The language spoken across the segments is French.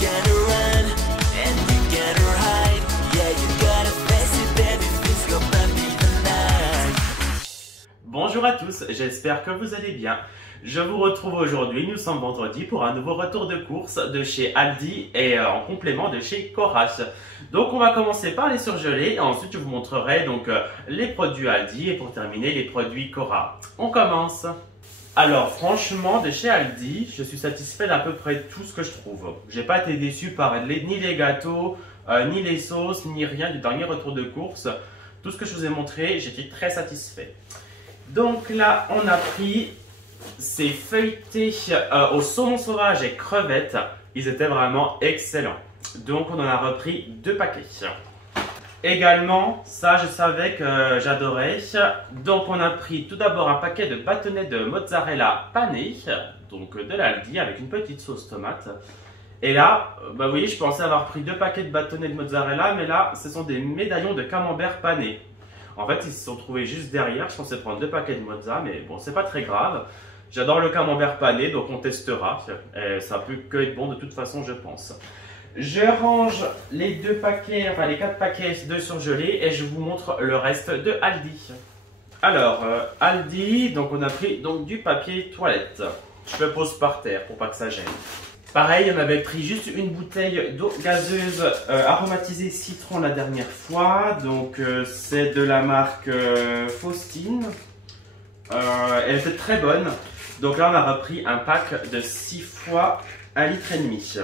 gotta run and you gotta hide. Yeah, you gotta face it, baby, things gonna be the night. Bonjour à tous, j'espère que vous allez bien. Je vous retrouve aujourd'hui, nous sommes vendredi pour un nouveau retour de course de chez Aldi et en complément de chez Corache. Donc on va commencer par les surgelés et ensuite je vous montrerai donc les produits Aldi et pour terminer les produits Cora. On commence. Alors franchement de chez Aldi, je suis satisfait d'à peu près tout ce que je trouve. J'ai pas été déçu par ni les gâteaux, ni les sauces, ni rien du dernier retour de course. Tout ce que je vous ai montré, j'étais très satisfait. Donc là on a pris ces feuilletés au saumon sauvage et crevettes. Ils étaient vraiment excellents. Donc on en a repris 2 paquets. Également, ça je savais que j'adorais. Donc on a pris tout d'abord un paquet de bâtonnets de mozzarella pané, donc de l'Aldi avec une petite sauce tomate. Et là, bah vous voyez, je pensais avoir pris 2 paquets de bâtonnets de mozzarella, mais là, ce sont des médaillons de camembert pané. En fait, ils se sont trouvés juste derrière. Je pensais prendre 2 paquets de mozza, mais bon, c'est pas très grave. J'adore le camembert pané, donc on testera. Et ça peut que être bon de toute façon, je pense. Je range les 2 paquets, enfin les 4 paquets de surgelés et je vous montre le reste de Aldi. Alors, Aldi, donc on a pris donc, du papier toilette. Je le pose par terre pour pas que ça gêne. Pareil, on avait pris juste une bouteille d'eau gazeuse aromatisée citron la dernière fois. Donc c'est de la marque Faustine. Elle était très bonne. Donc là, on a repris un pack de 6 fois 1,5 litre.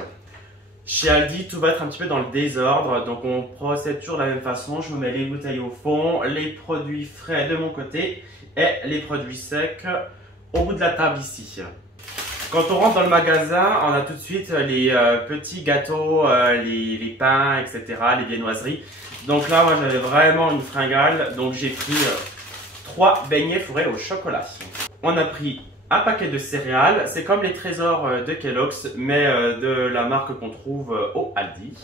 Chez Aldi, tout va être un petit peu dans le désordre. Donc on procède toujours de la même façon. Je vous mets les bouteilles au fond, les produits frais de mon côté et les produits secs au bout de la table ici. Quand on rentre dans le magasin, on a tout de suite les petits gâteaux, les pains, etc., les viennoiseries. Donc là, moi, j'avais vraiment une fringale. Donc j'ai pris 3 beignets fourrés au chocolat. On a pris un paquet de céréales. C'est comme les trésors de Kellogg's, mais de la marque qu'on trouve au Aldi.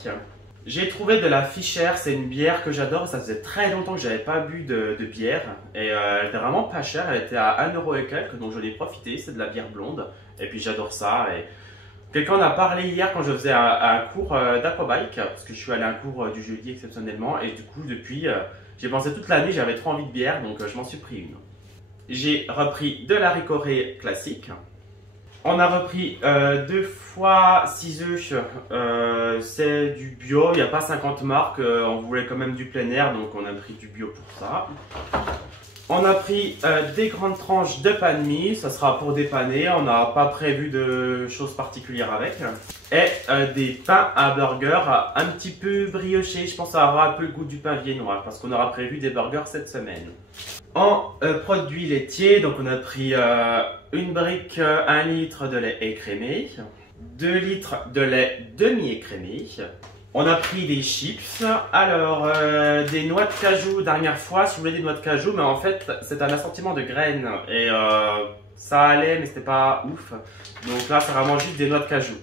J'ai trouvé de la Fischer, c'est une bière que j'adore. Ça faisait très longtemps que je n'avais pas bu de bière. Et elle était vraiment pas chère, elle était à 1€ et quelques, donc je l'ai profité. C'est de la bière blonde. Et puis j'adore ça. Et quelqu'un en a parlé hier quand je faisais un cours d'aquabike, parce que je suis allé à un cours du jeudi exceptionnellement. Et du coup, depuis, j'ai pensé toute la nuit, j'avais trop envie de bière, donc je m'en suis pris une. J'ai repris de la Ricoré classique. On a repris 2 fois 6 œufs, c'est du bio, il n'y a pas 50 marques, on voulait quand même du plein air, donc on a pris du bio pour ça. On a pris des grandes tranches de pain de mie, ça sera pour dépanner, on n'a pas prévu de choses particulières avec. Et des pains à burger un petit peu briochés, je pense que ça aura un peu le goût du pain viennois, parce qu'on aura prévu des burgers cette semaine. En produits laitiers, donc on a pris une brique 1 litre de lait écrémé, 2 litres de lait demi-écrémé. On a pris des chips, alors des noix de cajou dernière fois, si vous voulez des noix de cajou, mais en fait c'est un assortiment de graines et ça allait mais c'était pas ouf. Donc là c'est vraiment juste des noix de cajou.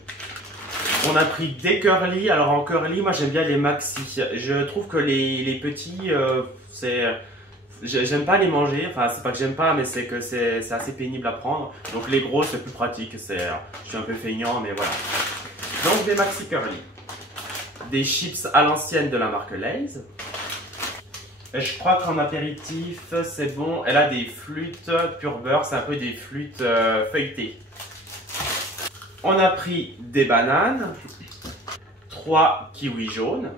On a pris des curly, alors en curly moi j'aime bien les maxi. Je trouve que les petits j'aime pas les manger, enfin c'est pas que j'aime pas mais c'est que c'est assez pénible à prendre. Donc les gros c'est plus pratique, je suis un peu feignant mais voilà. Donc des maxi curly. Des chips à l'ancienne de la marque Lay's. Et je crois qu'en apéritif, c'est bon. Elle a des flûtes pur beurre, c'est un peu des flûtes feuilletées. On a pris des bananes, 3 kiwis jaunes.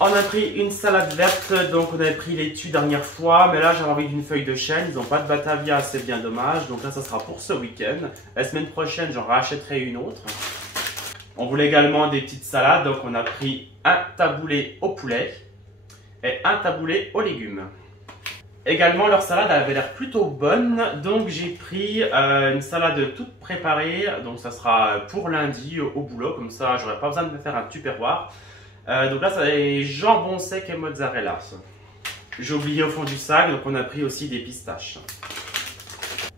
On a pris une salade verte, donc on avait pris les laitues dernière fois, mais là j'avais envie d'une feuille de chêne. Ils n'ont pas de Batavia, c'est bien dommage. Donc là, ça sera pour ce week-end. La semaine prochaine, j'en rachèterai une autre. On voulait également des petites salades, donc on a pris un taboulé au poulet et un taboulé aux légumes. Également, leur salade avait l'air plutôt bonne, donc j'ai pris une salade toute préparée, donc ça sera pour lundi au boulot, comme ça j'aurai pas besoin de me faire un tupperware. Donc là, ça est jambon sec et mozzarella. J'ai oublié au fond du sac, donc on a pris aussi des pistaches.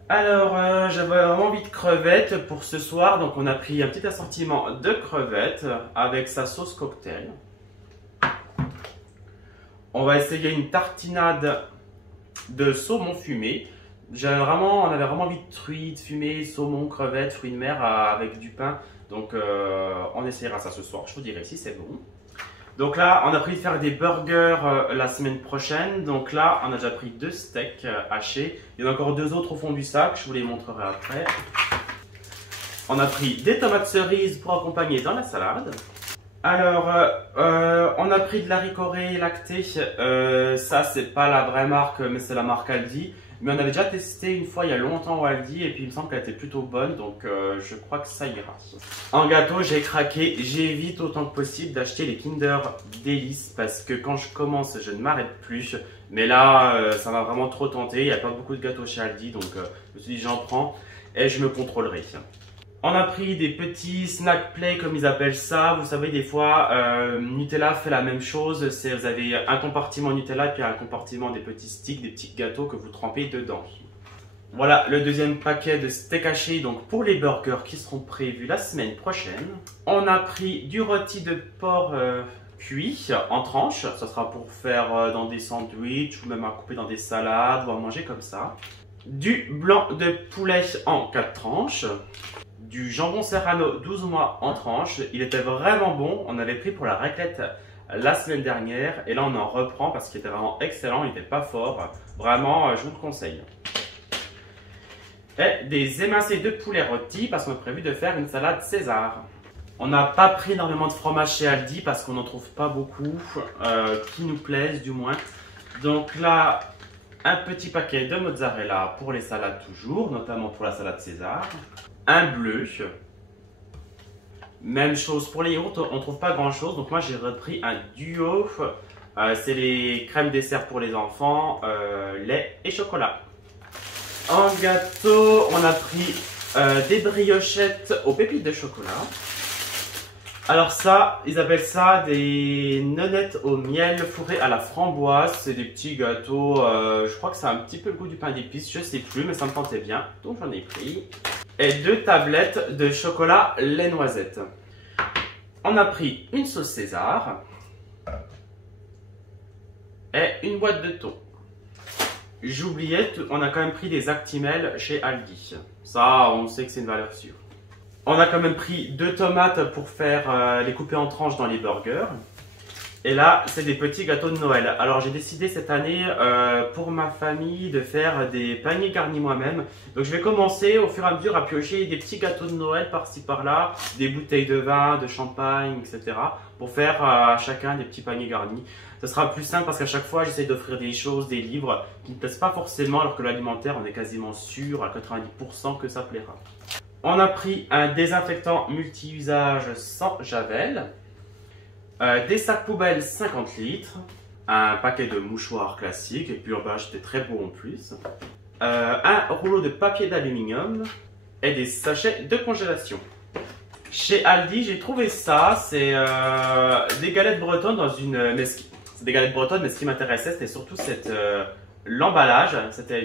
Alors, j'avais vraiment envie de crevettes pour ce soir, donc on a pris un petit assortiment de crevettes avec sa sauce cocktail. On va essayer une tartinade de saumon fumé. On avait vraiment envie de truites fumées, saumon, crevettes, fruits de mer avec du pain. Donc on essaiera ça ce soir, je vous dirai si c'est bon. Donc là, on a pris de faire des burgers la semaine prochaine. Donc là, on a déjà pris 2 steaks hachés. Il y en a encore 2 autres au fond du sac, je vous les montrerai après. On a pris des tomates cerises pour accompagner dans la salade. Alors, on a pris de la ricorée lactée. Ça, c'est pas la vraie marque, mais c'est la marque Aldi. Mais on avait déjà testé une fois il y a longtemps au Aldi et puis il me semble qu'elle était plutôt bonne, donc je crois que ça ira. En gâteau, j'ai craqué. J'évite autant que possible d'acheter les Kinder Délices parce que quand je commence, je ne m'arrête plus. Mais là, ça m'a vraiment trop tenté. Il n'y a pas beaucoup de gâteaux chez Aldi, donc je me suis dit j'en prends et je me contrôlerai. On a pris des petits snack play comme ils appellent ça. Vous savez, des fois, Nutella fait la même chose. Vous avez un compartiment Nutella puis un compartiment des petits sticks, des petits gâteaux que vous trempez dedans. Voilà le deuxième paquet de steak haché donc pour les burgers qui seront prévus la semaine prochaine. On a pris du rôti de porc cuit en tranches. Ça sera pour faire dans des sandwichs ou même à couper dans des salades ou à manger comme ça. Du blanc de poulet en 4 tranches. Du jambon serrano 12 mois en tranches. Il était vraiment bon. On avait pris pour la raclette la semaine dernière. Et là, on en reprend parce qu'il était vraiment excellent. Il n'était pas fort. Vraiment, je vous le conseille. Et des émincés de poulet rôti parce qu'on a prévu de faire une salade César. On n'a pas pris énormément de fromage chez Aldi parce qu'on n'en trouve pas beaucoup qui nous plaisent du moins. Donc là, un petit paquet de mozzarella pour les salades toujours, notamment pour la salade César. Un bleu. Même chose pour les yaourts, on ne trouve pas grand chose. Donc moi j'ai repris un duo. C'est les crèmes dessert pour les enfants, lait et chocolat. En gâteau, on a pris des briochettes aux pépites de chocolat. Alors ça, ils appellent ça des nonettes au miel fourrées à la framboise. C'est des petits gâteaux, je crois que ça a un petit peu le goût du pain d'épices, je sais plus, mais ça me tentait bien. Donc j'en ai pris. Et 2 tablettes de chocolat lait noisette. On a pris une sauce César et une boîte de thon. J'oubliais, on a quand même pris des Actimel chez Aldi. Ça, on sait que c'est une valeur sûre. On a quand même pris 2 tomates pour faire les couper en tranches dans les burgers. Et là, c'est des petits gâteaux de Noël. Alors, j'ai décidé cette année, pour ma famille, de faire des paniers garnis moi-même. Donc, je vais commencer au fur et à mesure à piocher des petits gâteaux de Noël par-ci par-là, des bouteilles de vin, de champagne, etc. pour faire à chacun des petits paniers garnis. Ce sera plus simple parce qu'à chaque fois, j'essaie d'offrir des choses, des livres qui ne plaisent pas forcément, alors que l'alimentaire, on est quasiment sûr à 90% que ça plaira. On a pris un désinfectant multi-usage sans javel. Des sacs poubelles 50 litres, un paquet de mouchoirs classiques, et puis bah, j'étais très beau en plus, un rouleau de papier d'aluminium et des sachets de congélation. Chez Aldi, j'ai trouvé ça, c'est des galettes bretonnes dans une... C'est des galettes bretonnes, mais ce qui m'intéressait, c'était surtout l'emballage. C'était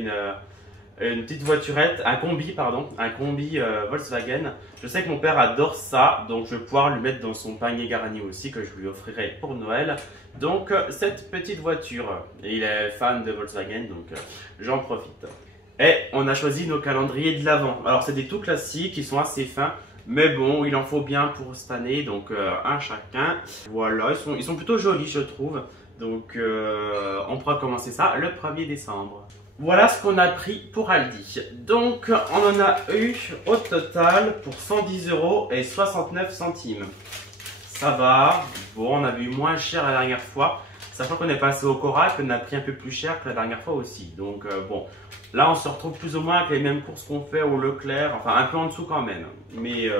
une petite voiturette, un combi Volkswagen. Je sais que mon père adore ça, donc je vais pouvoir lui mettre dans son panier garni aussi, que je lui offrirai pour Noël. Donc cette petite voiture, et il est fan de Volkswagen, donc j'en profite. Et on a choisi nos calendriers de l'Avent. Alors c'est des tout classiques, ils sont assez fins, mais bon, il en faut bien pour cette année, donc un chacun. Voilà, ils sont plutôt jolis je trouve, donc on pourra commencer ça le 1er décembre. Voilà ce qu'on a pris pour Aldi. Donc, on en a eu au total pour 110 € et 69 centimes. Ça va. Bon, on avait eu moins cher la dernière fois. Sachant qu'on est passé au Cora, qu'on a pris un peu plus cher que la dernière fois aussi. Donc, bon, là, on se retrouve plus ou moins avec les mêmes courses qu'on fait au Leclerc. Enfin, un peu en dessous quand même. Mais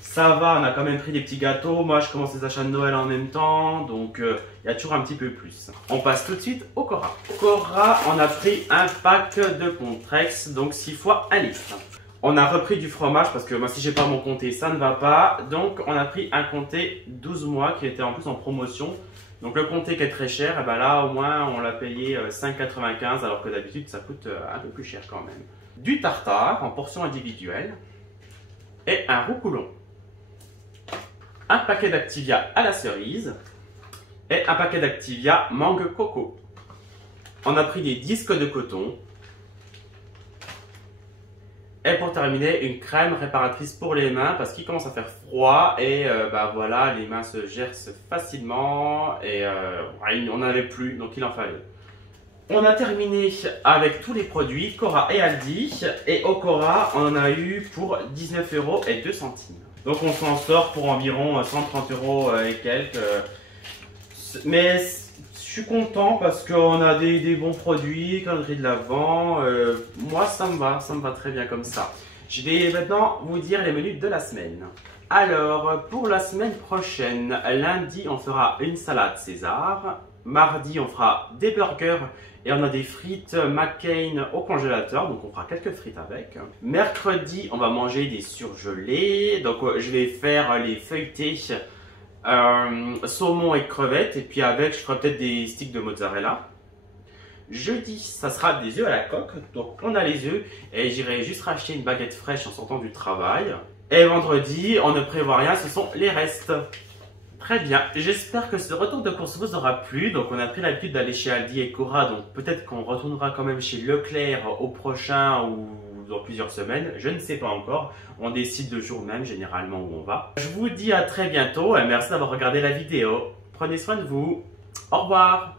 ça va, on a quand même pris des petits gâteaux. Moi, je commence les achats de Noël en même temps. Donc, il y a toujours un petit peu plus. On passe tout de suite au Cora. Au Cora, on a pris un pack de Contrex, donc 6 fois 1 litre. On a repris du fromage parce que moi, si j'ai pas mon comté, ça ne va pas. Donc, on a pris un comté 12 mois qui était en plus en promotion. Donc, le comté qui est très cher, et ben là, au moins, on l'a payé 5,95 alors que d'habitude, ça coûte un peu plus cher quand même. Du tartare en portion individuelle et un roucoulon. Un paquet d'Activia à la cerise et un paquet d'Activia mangue coco. On a pris des disques de coton, Et pour terminer, une crème réparatrice pour les mains parce qu'il commence à faire froid et bah voilà, les mains se gercent facilement et on n'avait plus, donc il en fallait. On a terminé avec tous les produits Cora et Aldi et au Cora on en a eu pour 19,02 €. Donc on s'en sort pour environ 130 € et quelques. Mais je suis content parce qu'on a des bons produits, calendrier de l'Avent. Moi ça me va très bien comme ça. Je vais maintenant vous dire les menus de la semaine. Alors pour la semaine prochaine, lundi on fera une salade César. Mardi on fera des burgers et on a des frites McCain au congélateur, donc on fera quelques frites avec. Mercredi on va manger des surgelés, donc je vais faire les feuilletés saumon et crevettes et puis avec je ferai peut-être des sticks de mozzarella. Jeudi ça sera des œufs à la coque, donc on a les œufs et j'irai juste racheter une baguette fraîche en sortant du travail. Et vendredi on ne prévoit rien, ce sont les restes. Très bien, j'espère que ce retour de course vous aura plu. Donc on a pris l'habitude d'aller chez Aldi et Cora, donc peut-être qu'on retournera quand même chez Leclerc au prochain ou dans plusieurs semaines, je ne sais pas encore. On décide le jour même généralement où on va. Je vous dis à très bientôt et merci d'avoir regardé la vidéo. Prenez soin de vous, au revoir.